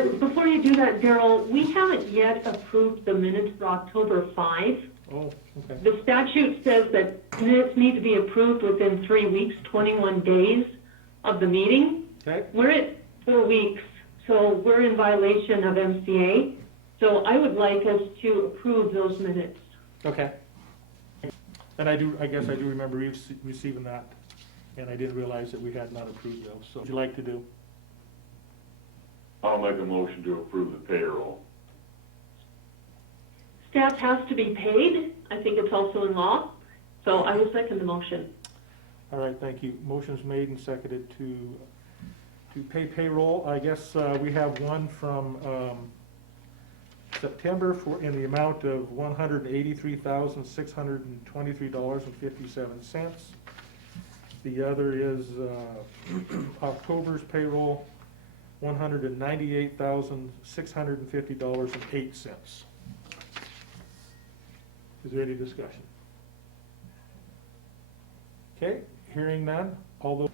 Before you do that, Daryl, we haven't yet approved the minutes for October 5. Oh, okay. The statute says that minutes need to be approved within 3 weeks, 21 days of the meeting. Okay. We're at 4 weeks, so we're in violation of MCA. So I would like us to approve those minutes. Okay. And I guess I do remember receiving that, and I didn't realize that we had not approved those. So, would you like to do? I'll make a motion to approve the payroll. Staff has to be paid. I think it's also in law. So I will second the motion. All right, thank you. Motion's made and seconded to pay payroll. I guess we have one from September in the amount of $183,623.57. The other is October's payroll, $198,650.08. Is there any discussion? Okay, hearing none, all those.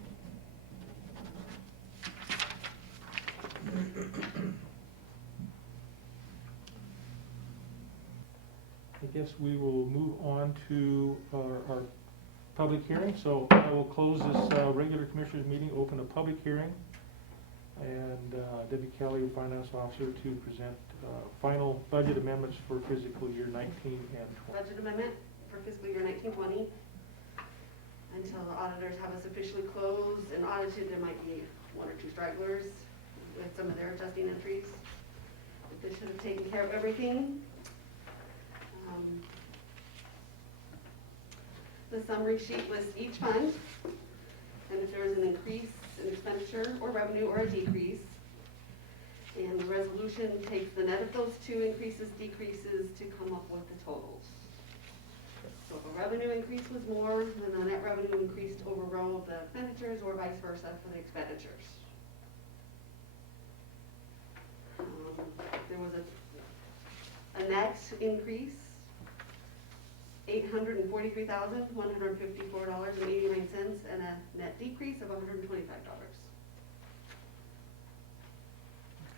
I guess we will move on to our public hearing. So I will close this regular commissioners meeting, open a public hearing, and Debbie Kelly, Finance Officer, to present final budget amendments for fiscal year 19 and 20. Budget amendment for fiscal year 1920. Until the auditors have us officially closed and audited, there might be 1 or 2 stragglers with some of their adjusting entries. But this should have taken care of everything. The summary sheet lists each fund, and if there is an increase in expenditure or revenue or a decrease. And the resolution takes the net of those 2 increases, decreases to come up with the totals. So if a revenue increase was more, then the net revenue increased overall the expenditures, or vice versa for the expenditures. There was a net increase, $843,154.89, and a net decrease of $125.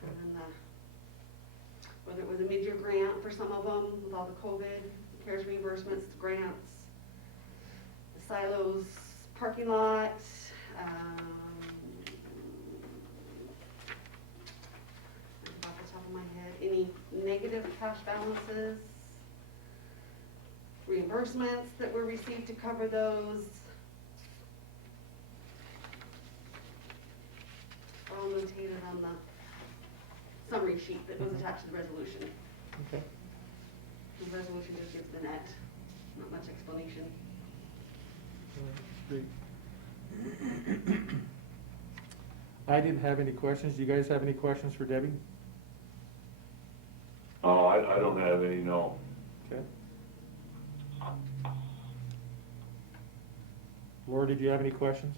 And then whether it was a mid-year grant for some of them, with all the COVID, CARES reimbursements, grants, the silos parking lot, off the top of my head, any negative cash balances, reimbursements that were received to cover those, all notated on the summary sheet that was attached to the resolution. Okay. The resolution just gives the net, not much explanation. Great. I didn't have any questions. Do you guys have any questions for Debbie? Oh, I don't have any, no. Okay. Laura, did you have any questions?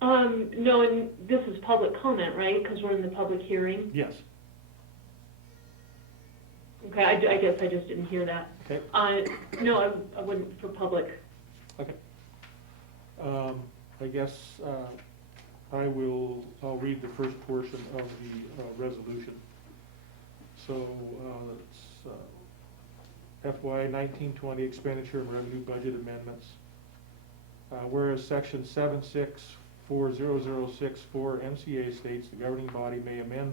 No, and this is public comment, right? Because we're in the public hearing. Yes. Okay, I guess I just didn't hear that. Okay. No, I wouldn't for public. Okay. I guess I'll read the first portion of the resolution. So it's FY 1920 expenditure and revenue budget amendments. Whereas section 764006 MCA states the governing body may amend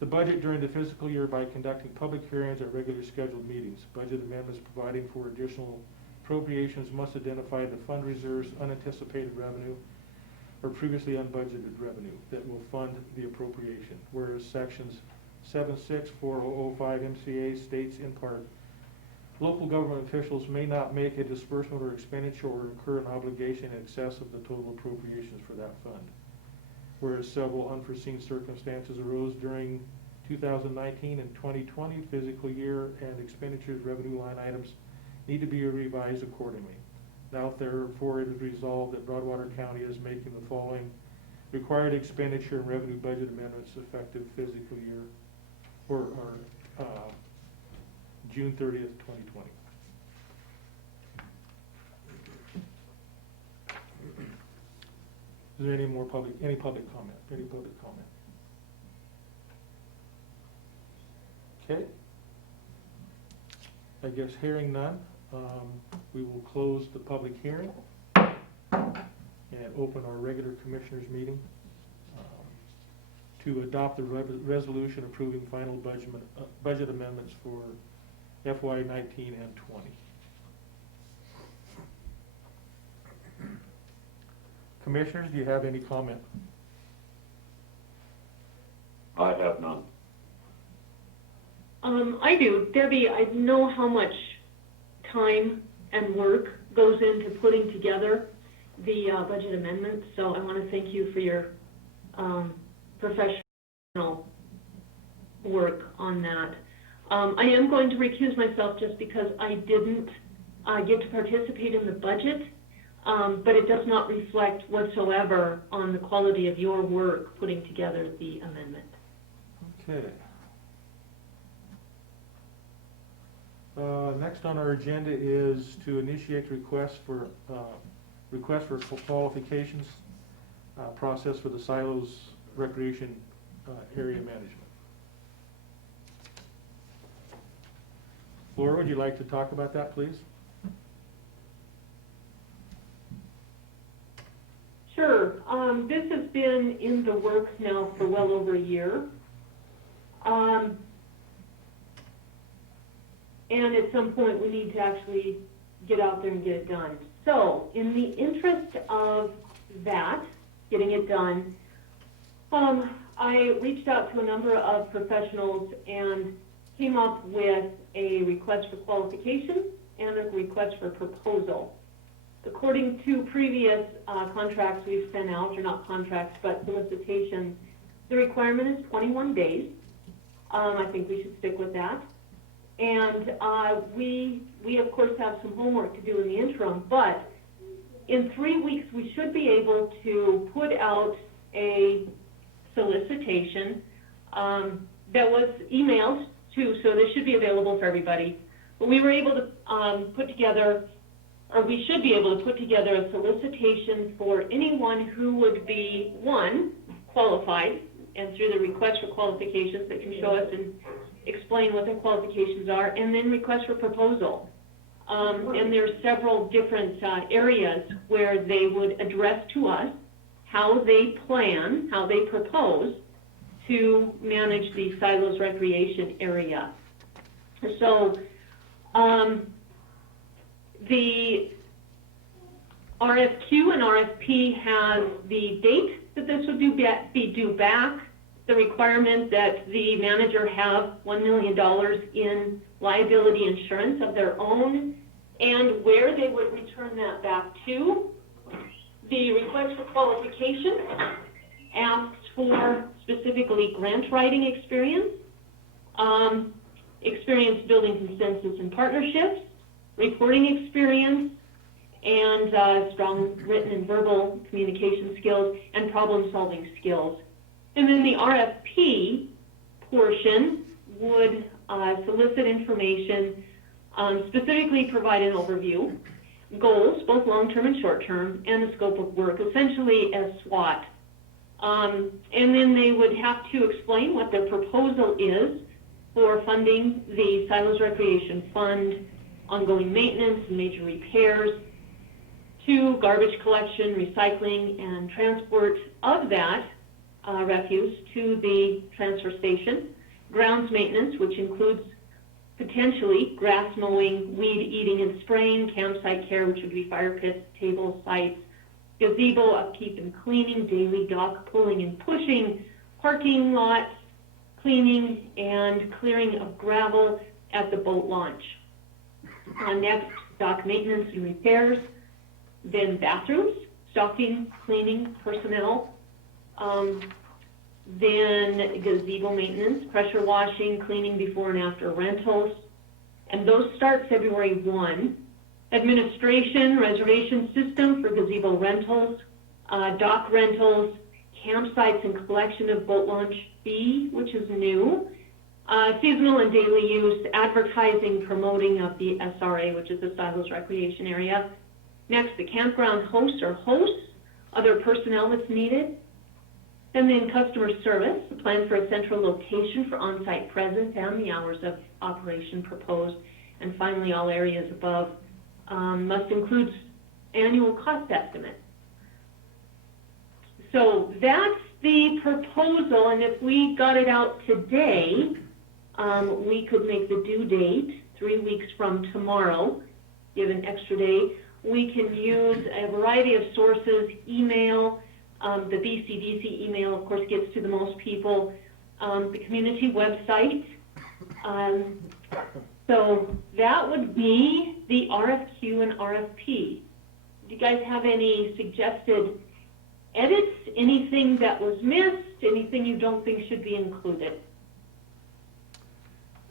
the budget during the fiscal year by conducting public hearings at regular scheduled meetings. Budget amendments providing for additional appropriations must identify the fund reserves, unanticipated revenue, or previously unbudgeted revenue that will fund the appropriation. Whereas sections 764005 MCA states in part, local government officials may not make a disbursement or expenditure or incur an obligation in excess of the total appropriations for that fund. Whereas several unforeseen circumstances arose during 2019 and 2020 fiscal year, and expenditures revenue line items need to be revised accordingly. Now therefore it is resolved that Broadwater County is making the following required expenditure and revenue budget amendments effective fiscal year or June 30th, 2020. Is there any public comment? Any public comment? Okay. I guess hearing none, we will close the public hearing and open our regular commissioners meeting to adopt the resolution approving final budget amendments for FY 19 and 20. Commissioners, do you have any comment? I have none. I do. Debbie, I know how much time and work goes into putting together the budget amendments, so I want to thank you for your professional work on that. I am going to recuse myself just because I didn't get to participate in the budget, but it does not reflect whatsoever on the quality of your work putting together the amendment. Okay. Next on our agenda is to initiate request for qualifications process for the Silos Recreation Area Management. Laura, would you like to talk about that, please? Sure. This has been in the works now for well over a year. And at some point we need to actually get out there and get it done. So in the interest of that, getting it done, I reached out to a number of professionals and came up with a request for qualification and a request for proposal. According to previous contracts we've sent out, or not contracts, but solicitations, the requirement is 21 days. I think we should stick with that. And we of course have some homework to do in the interim, but in 3 weeks we should be able to put out a solicitation that was emailed too, so this should be available for everybody. But we were able to put together, or we should be able to put together a solicitation for anyone who would be, one, qualified, and through the request for qualifications that can show us and explain what their qualifications are, and then request for proposal. And there's several different areas where they would address to us how they plan, how they propose to manage the Silos Recreation Area. So the RFQ and RFP has the date that this would be due back, the requirement that the manager have $1 million in liability insurance of their own, and where they would return that back to. The request for qualification asks for specifically grant writing experience, experience building consensus and partnerships, reporting experience, and strong written and verbal communication skills and problem-solving skills. And then the RFP portion would solicit information, specifically provide an overview, goals, both long-term and short-term, and the scope of work, essentially as SWOT. And then they would have to explain what their proposal is for funding the Silos Recreation Fund, ongoing maintenance and major repairs, to garbage collection, recycling, and transport of that refuse to the transfer station, grounds maintenance, which includes potentially grass mowing, weed eating and spraying, campsite care, which would be fire pits, table sites, gazebo upkeep and cleaning, daily dock pulling and pushing, parking lots, cleaning and clearing of gravel at the boat launch. Next, dock maintenance and repairs, then bathrooms, stocking, cleaning, personnel, then gazebo maintenance, pressure washing, cleaning before and after rentals, and those start February 1. Administration, reservation system for gazebo rentals, dock rentals, campsites and collection of boat launch fee, which is new, seasonal and daily use, advertising, promoting of the SRA, which is the Silos Recreation Area. Next, the campground hosts or hosts, other personnel that's needed, And then customer service, the plan for a central location for on-site presence and the hours of operation proposed. And finally, all areas above must include annual cost estimate. So that's the proposal, and if we got it out today, we could make the due date 3 weeks from tomorrow, give an extra day. We can use a variety of sources, email, the BCDC email, of course, gets to the most people, the community website. So that would be the RFQ and RFP. Do you guys have any suggested edits, anything that was missed, anything you don't think should be included?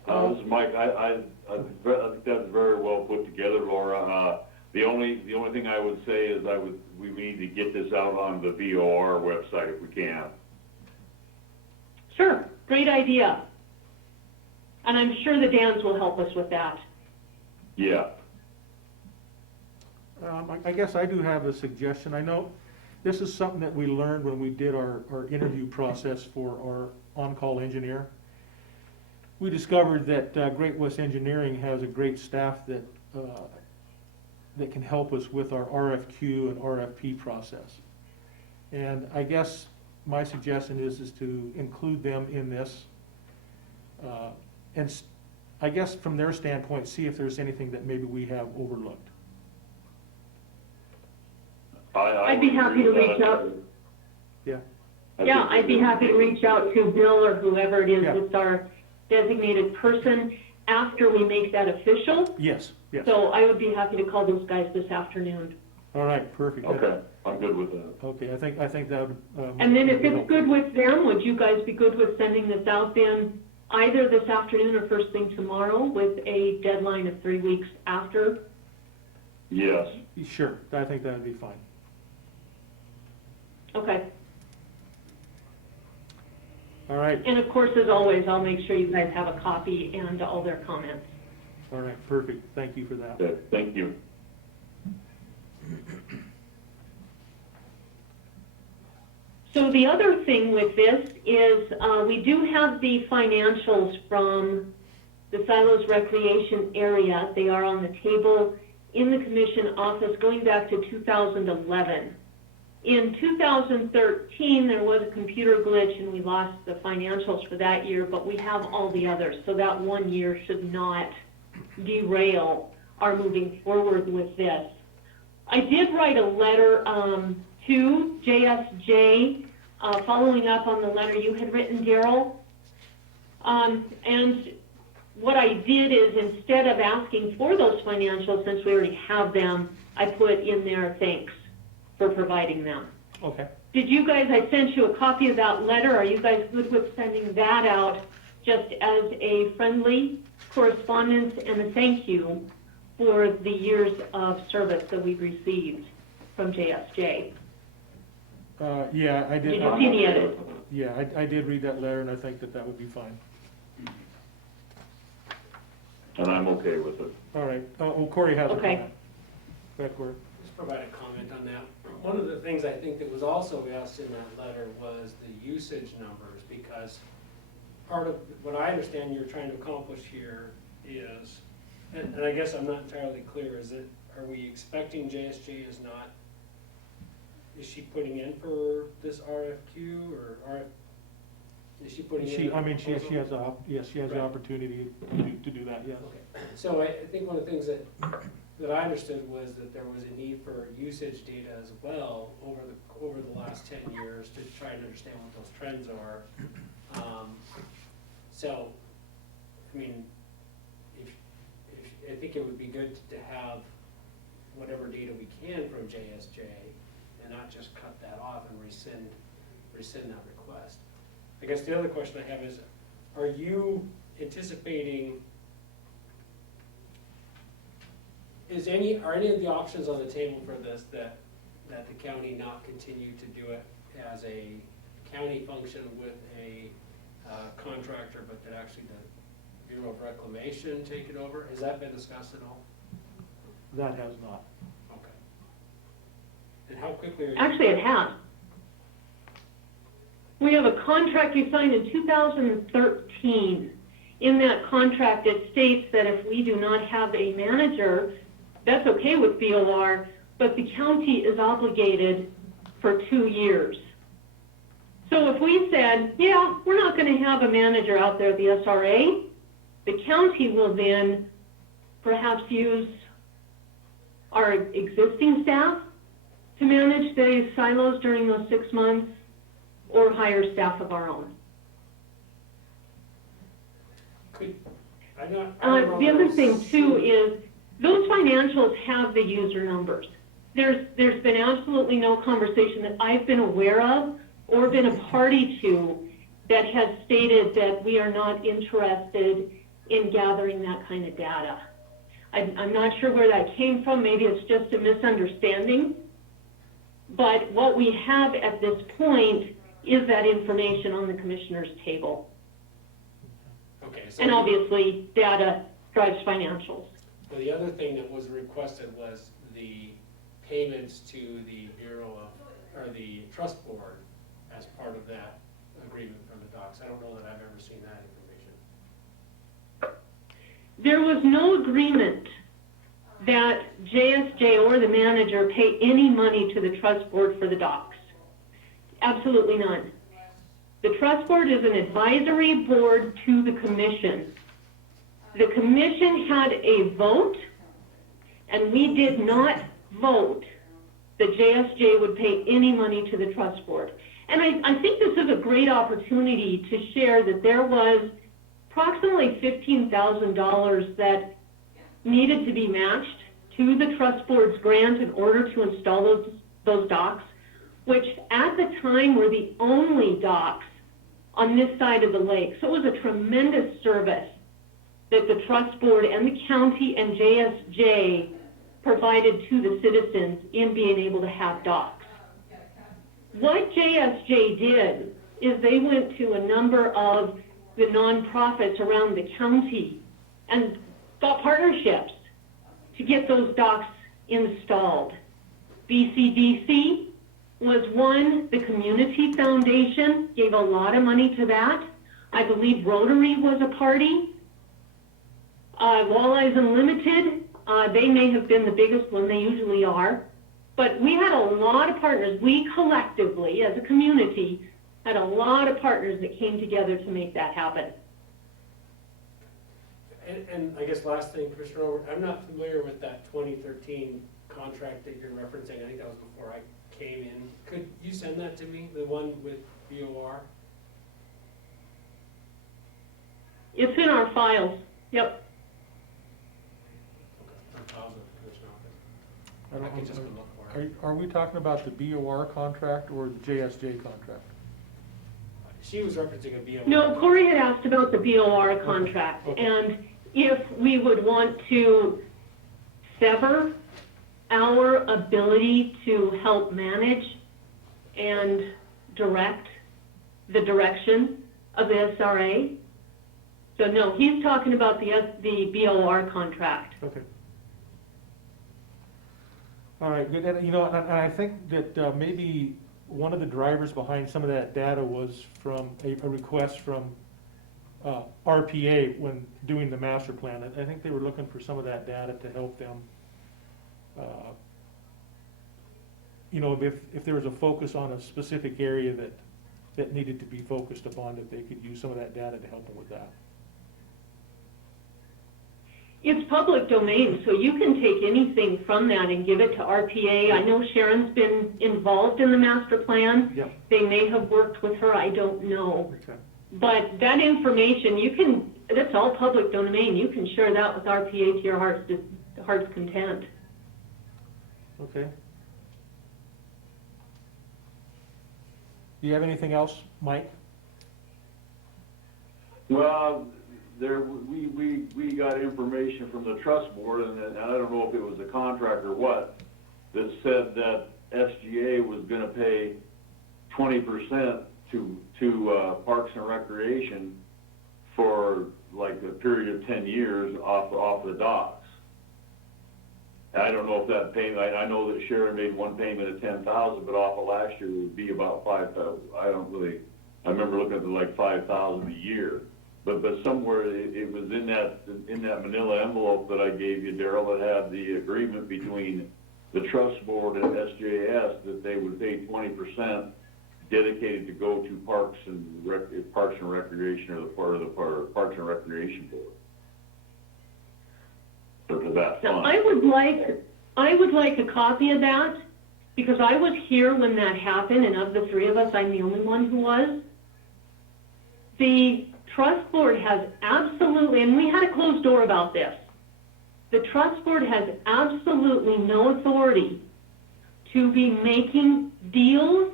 This is Mike. I think that's very well put together, Laura. The only thing I would say is we need to get this out on the VOR website if we can. Sure, great idea. And I'm sure the Dans will help us with that. Yeah. I guess I do have a suggestion. I know this is something that we learned when we did our interview process for our on-call engineer. We discovered that Great West Engineering has a great staff that can help us with our RFQ and RFP process. And I guess my suggestion is to include them in this. And I guess from their standpoint, see if there's anything that maybe we have overlooked. I'd be happy to reach out. Yeah. Yeah, I'd be happy to reach out to Bill or whoever it is Yeah. that's our designated person after we make that official. Yes, yes. So I would be happy to call those guys this afternoon. All right, perfect. Okay, I'm good with that. Okay, I think that would. And then if it's good with them, would you guys be good with sending this out then either this afternoon or first thing tomorrow with a deadline of 3 weeks after? Yes. Sure, I think that would be fine. Okay. All right, And of course, as always, I'll make sure you guys have a copy and all their comments. all right, perfect. Thank you for that. Okay, thank you. So the other thing with this is we do have the financials from the Silos Recreation Area. They are on the table in the commission office going back to 2011. In 2013, there was a computer glitch and we lost the financials for that year, but we have all the others. So that 1 year should not derail our moving forward with this. I did write a letter to JSJ following up on the letter you had written, Daryl. And what I did is instead of asking for those financials, since we already have them, I put in there thanks for providing them. Okay. Did you guys, I sent you a copy of that letter. Are you guys good with sending that out just as a friendly correspondence and a thank you for the years of service that we've received from JSJ? Yeah, I did. Did you see any edits? Yeah, I did read that letter, and I think that would be fine. And I'm okay with it. All right. Oh, Corey has a Okay. comment. Go ahead, Corey. Just provide a comment on that. One of the things I think that was also asked in that letter was the usage numbers, because part of what I understand you're trying to accomplish here is, and I guess I'm not entirely clear, is it, are we expecting JSJ is she putting in for this RFQ or is she putting in? I mean, she has proposal? she has the Right. opportunity to do that, yes. Okay. So I think one of the things that I understood was that there was a need for usage data as well over the last 10 years to try and understand what those trends are. So, I mean, I think it would be good to have whatever data we can from JSJ and not just cut that off and rescind that request. I guess the other question I have is, are you anticipating, are any of the options on the table for this that the county not continue to do it as a county function with a contractor, but that actually the Bureau of Reclamation take it over? Has that been discussed at all? That has not. Okay. And how quickly are you? Actually, it has. We have a contract we signed in 2013. In that contract, it states that if we do not have a manager, that's okay with BOR, but the county is obligated for 2 years. So if we said, yeah, we're not going to have a manager out there at the SRA, the county will then perhaps use our existing staff to manage the silos during those 6 months, or hire staff of our own. The other thing too is those financials have the user numbers. There's been absolutely no conversation that I've been aware of or been a party to that has stated that we are not interested in gathering that kind of data. I'm not sure where that came from. Maybe it's just a misunderstanding. But what we have at this point is that information on the commissioner's table. Okay, so And obviously, data drives financials. so the other thing that was requested was the payments to the Bureau of, or the Trust Board as part of that agreement from the docs. I don't know that I've ever seen that information. There was no agreement that JSJ or the manager pay any money to the Trust Board for the docs. Absolutely none. The Trust Board is an advisory board to the Commission. The Commission had a vote, and we did not vote that JSJ would pay any money to the Trust Board. And I think this is a great opportunity to share that there was approximately $15,000 that needed to be matched to the Trust Board's grant in order to install those docks, which at the time were the only docks on this side of the lake. So it was a tremendous service that the Trust Board and the county and JSJ provided to the citizens in being able to have docks. What JSJ did is they went to a number of the nonprofits around the county and got partnerships to get those docks installed. BCDC was one. The Community Foundation gave a lot of money to that. I believe Rotary was a party. Walleyes Unlimited, they may have been the biggest one, they usually are. But we had a lot of partners. We collectively, as a community, had a lot of partners that came together to make that happen. And I guess last thing, Commissioner Obert, I'm not familiar with that 2013 contract that you're referencing. I think that was before I came in. Could you send that to me, the one with BOR? It's in our files, yep. Okay, files of the Commissioner Office. I don't I can just go know. look for it. Are we talking about the BOR contract or the JSJ contract? She was referencing a BOR. No, Corey had asked about the BOR contract, Okay. and if we would want to sever our ability to help manage and direct the direction of the SRA. So no, he's talking about the BOR contract. Okay. All right, good. And, you know, and I think that maybe one of the drivers behind some of that data was from a request from RPA when doing the master plan. I think they were looking for some of that data to help them. You know, if there was a focus on a specific area that needed to be focused upon, that they could use some of that data to help them with that. It's public domain, so you can take anything from that and give it to RPA. I know Sharon's been involved in the master plan. Yep. They may have worked with her, I don't know. Okay. But that information, that's all public domain. You can share that with RPA to your heart's content. Okay. Do you have anything else, Mike? Well, we got information from the trust board, and I don't know if it was a contract or what, that said that SGA was gonna pay 20% to Parks and Recreation for like a period of 10 years off the docks. I don't know if that payment, I know that Sharon made one payment of $10,000, but off of last year it would be about $5,000. I don't really I remember looking at like 5,000 a year. But somewhere it was in that manila envelope that I gave you, Darrell, that had the agreement between the trust board and SJS that they would pay 20% dedicated to go to Parks and Recreation, or the part of the Parks and Recreation Board. So to that Now, fund. I would like a copy of that, because I was here when that happened, and of the three of us, I'm the only one who was. The trust board has absolutely, and we had a closed door about this, the trust board has absolutely no authority to be making deals,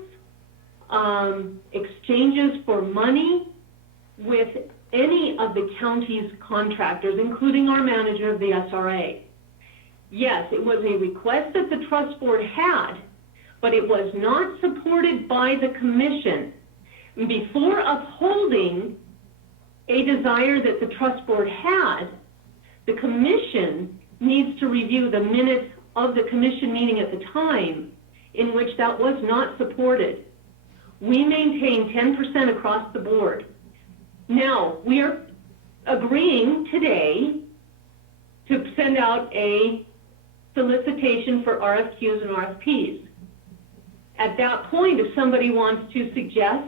exchanges for money with any of the county's contractors, including our manager of the SRA. Yes, it was a request that the trust board had, but it was not supported by the commission. Before upholding a desire that the trust board had, the commission needs to review the minutes of the commission meeting at the time in which that was not supported. We maintain 10% across the board. Now, we are agreeing today to send out a solicitation for RFQs and RFPs. At that point, if somebody wants to suggest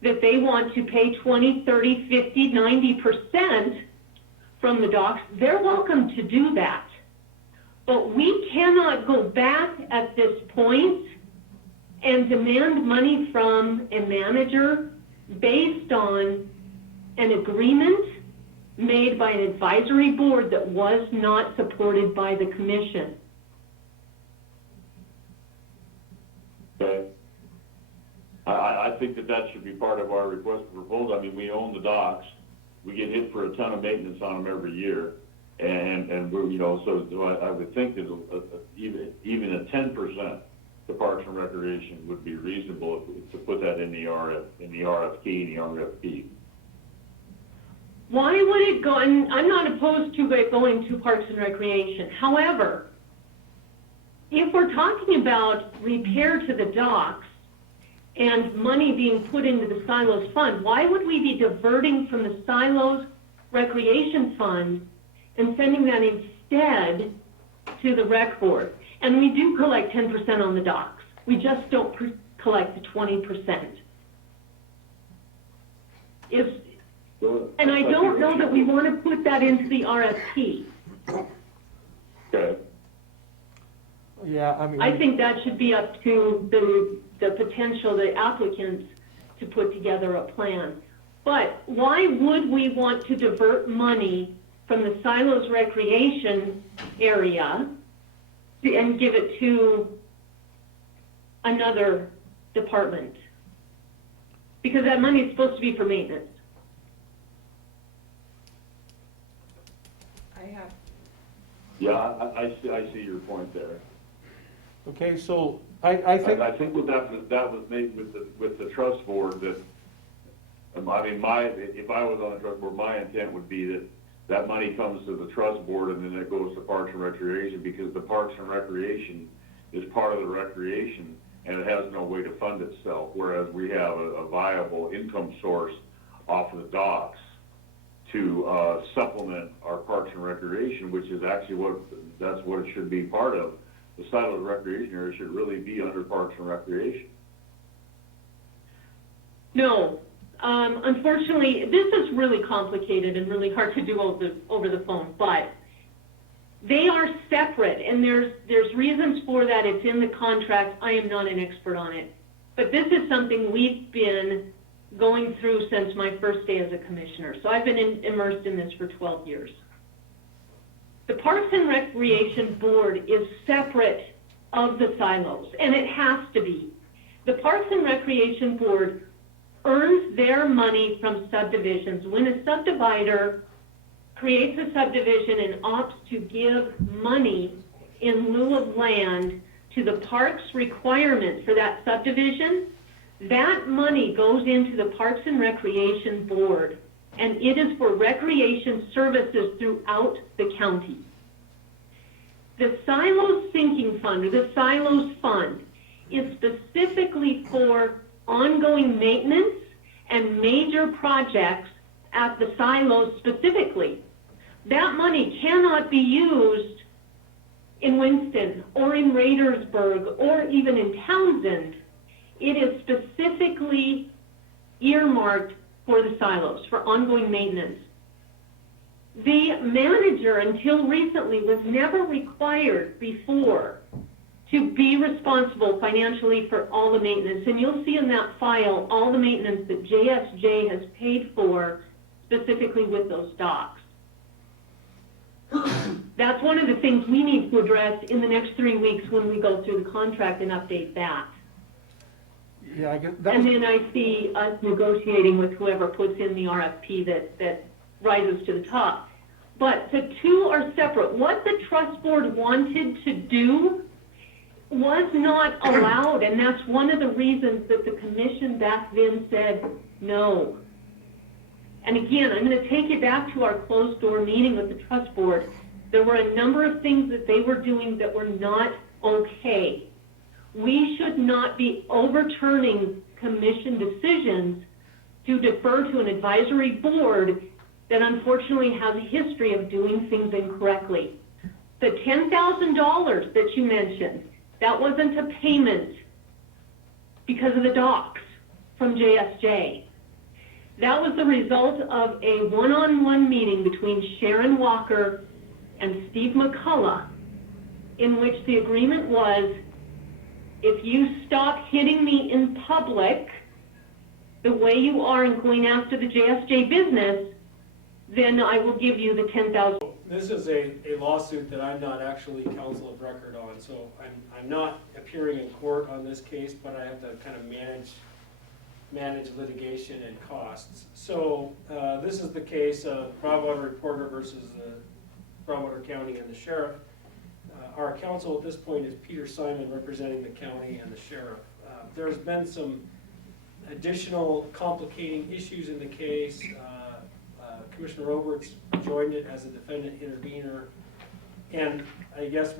that they want to pay 20, 30, 50, 90% from the docks, they're welcome to do that. But we cannot go back at this point and demand money from a manager based on an agreement made by an advisory board that was not supported by the commission. Okay. I think that should be part of our request for proposal. I mean, we own the docks. We get hit for a ton of maintenance on them every year. And we're, so I would think that even a 10% to Parks and Recreation would be reasonable to put that in the RFP and the RFP. Why would it go, and I'm not opposed to it going to Parks and Recreation. However, if we're talking about repair to the docks and money being put into the Silos Fund, why would we be diverting from the Silos Recreation Fund and sending that instead to the Rec Board? And we do collect 10% on the docks. We just don't collect the 20%. And I don't know that we want to put that into the RFP. Okay. Yeah, I mean. I think that should be up to the potential, the applicants, to put together a plan. But why would we want to divert money from the Silos Recreation area and give it to another department? Because that money is supposed to be for maintenance. Yeah, I see your point there. Okay, so I think. I think that was made with the trust board that, I mean, if I was on the trust board, my intent would be that money comes to the trust board and then it goes to Parks and Recreation, because the Parks and Recreation is part of the recreation and it has no way to fund itself, whereas we have a viable income source off of the docks to supplement our Parks and Recreation, which is actually that's what it should be part of. The Silos Recreation area should really be under Parks and Recreation. No, unfortunately, this is really complicated and really hard to do over the phone, but they are separate, and there's reasons for that. It's in the contract. I am not an expert on it, but this is something we've been going through since my first day as a commissioner. So I've been immersed in this for 12 years. The Parks and Recreation Board is separate of the silos, and it has to be. The Parks and Recreation Board earns their money from subdivisions. When a subdivider creates a subdivision and opts to give money in lieu of land to the parks requirement for that subdivision, that money goes into the Parks and Recreation Board, and it is for recreation services throughout the county. The Silos Sinking Fund, or the Silos Fund, is specifically for ongoing maintenance and major projects at the silos specifically. That money cannot be used in Winston or in Raidersburg or even in Townsend. It is specifically earmarked for the silos, for ongoing maintenance. The manager, until recently, was never required before to be responsible financially for all the maintenance. And you'll see in that file all the maintenance that JSJ has paid for specifically with those docks. That's one of the things we need to address in the next 3 weeks when we go through the contract and update that. Yeah, I get that. And then I see us negotiating with whoever puts in the RFP that rises to the top. But the two are separate. What the trust board wanted to do was not allowed, and that's one of the reasons that the commission back then said no. And again, I'm going to take you back to our closed door meeting with the trust board. There were a number of things that they were doing that were not okay. We should not be overturning commission decisions to defer to an advisory board that unfortunately has a history of doing things incorrectly. The $10,000 that you mentioned, that wasn't a payment because of the docks from JSJ. That was the result of a one-on-one meeting between Sharon Walker and Steve McCullough, in which the agreement was, if you stop hitting me in public the way you are and going after the JSJ business, then I will give you the $10,000. This is a lawsuit that I'm not actually counsel of record on, so I'm not appearing in court on this case, but I have to kind of manage litigation and costs. So this is the case of Broadwater reporter versus Broadwater County and the sheriff. Our counsel at this point is Peter Simon, representing the county and the sheriff. There's been some additional complicating issues in the case. Commissioner Obert's joined it as a defendant intervener. And I guess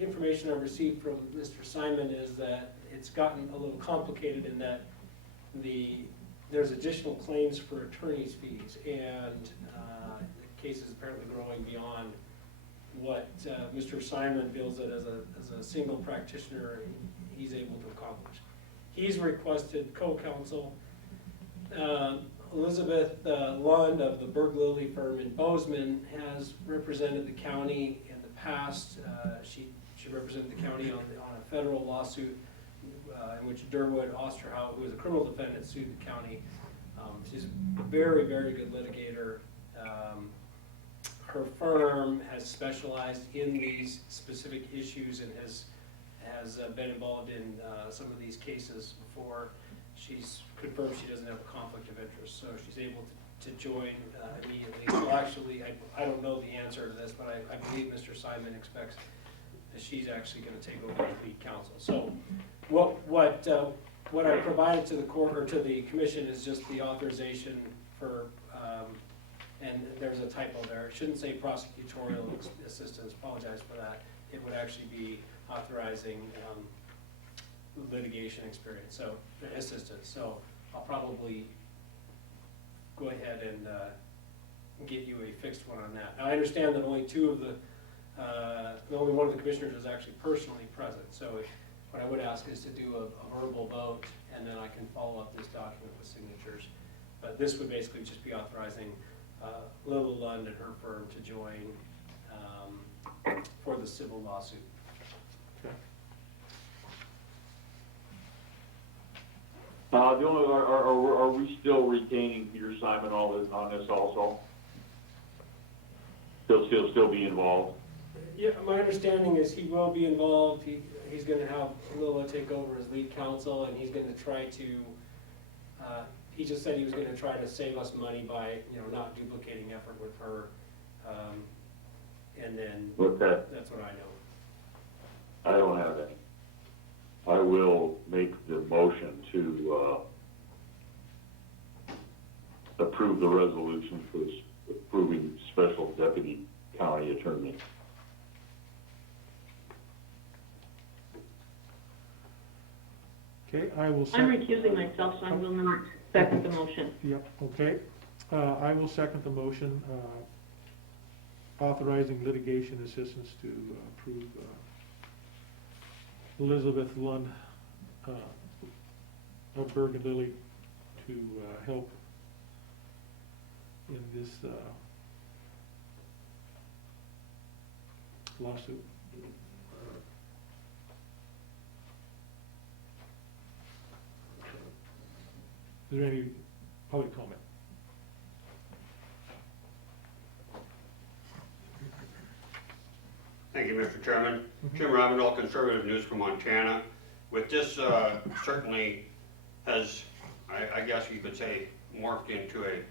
information I've received from Mr. Simon is that it's gotten a little complicated in that there's additional claims for attorney's fees, and the case is apparently growing beyond what Mr. Simon feels that as a single practitioner he's able to accomplish. He's requested co-counsel. Elizabeth Lund of the Berg Lilly firm in Bozeman has represented the county in the past. She represented the county on a federal lawsuit in which Durwood Osterhout, who is a criminal defendant, sued the county. She's a very, very good litigator. Her firm has specialized in these specific issues and has been involved in some of these cases before. She's confirmed she doesn't have a conflict of interest, so she's able to join immediately. So actually, I don't know the answer to this, but I believe Mr. Simon expects that she's actually going to take over as lead counsel. So what I provided to the court or to the commission is just the authorization for, and there's a typo there. It shouldn't say prosecutorial assistance. Apologize for that. It would actually be authorizing litigation experience, so assistance. So I'll probably go ahead and get you a fixed one on that. Now I understand that only only one of the commissioners is actually personally present. So what I would ask is to do a verbal vote, and then I can follow up this document with signatures. But this would basically just be authorizing Lila Lund and her firm to join for the civil lawsuit. Are we still retaining Peter Simon on this also? Still be involved? Yeah, my understanding is he will be involved. He's going to have Lila take over as lead counsel, and he's going to try to. He just said he was going to try to save us money by not duplicating effort with her, and then Okay. That's what I know. I don't have any. I will make the motion to approve the resolution for approving special deputy county attorney. Okay, I will I'm recusing myself, so I will not. second the motion. Yep, okay. I will second the motion, authorizing litigation assistance to approve Elizabeth Lund of Berg and Lilly to help in this lawsuit. Is there any public comment? Thank you, Mr. Chairman. Jim Ravenel, Conservative News from Montana. With this, certainly has, I guess you could say, morphed into a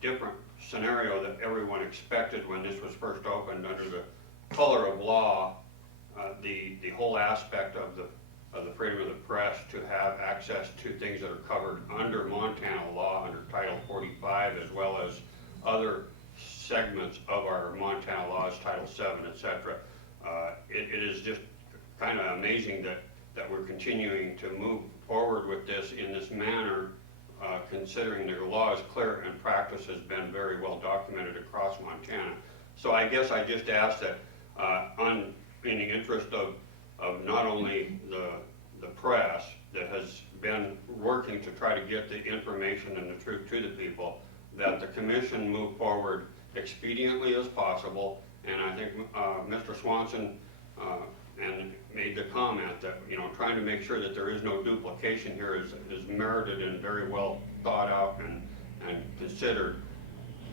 different scenario that everyone expected when this was first opened under the color of law. The whole aspect of the freedom of the press to have access to things that are covered under Montana law, under Title 45, as well as other segments of our Montana laws, Title 7, etc. It is just kind of amazing that we're continuing to move forward with this in this manner, considering the law is clear and practice has been very well documented across Montana. So I guess I just ask that, in the interest of not only the press that has been working to try to get the information and the truth to the people, that the commission move forward expediently as possible. And I think Mr. Swanson and made the comment that, you know, trying to make sure that there is no duplication here is merited and very well thought out and considered.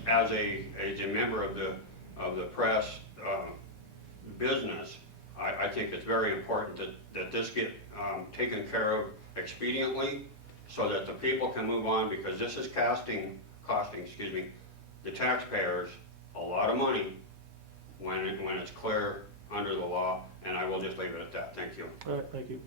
As a member of the press business, I think it's very important that this get taken care of expediently so that the people can move on, because this is costing the taxpayers a lot of money when it's clear under the law, and I will just leave it at that. Thank you. All right, thank you.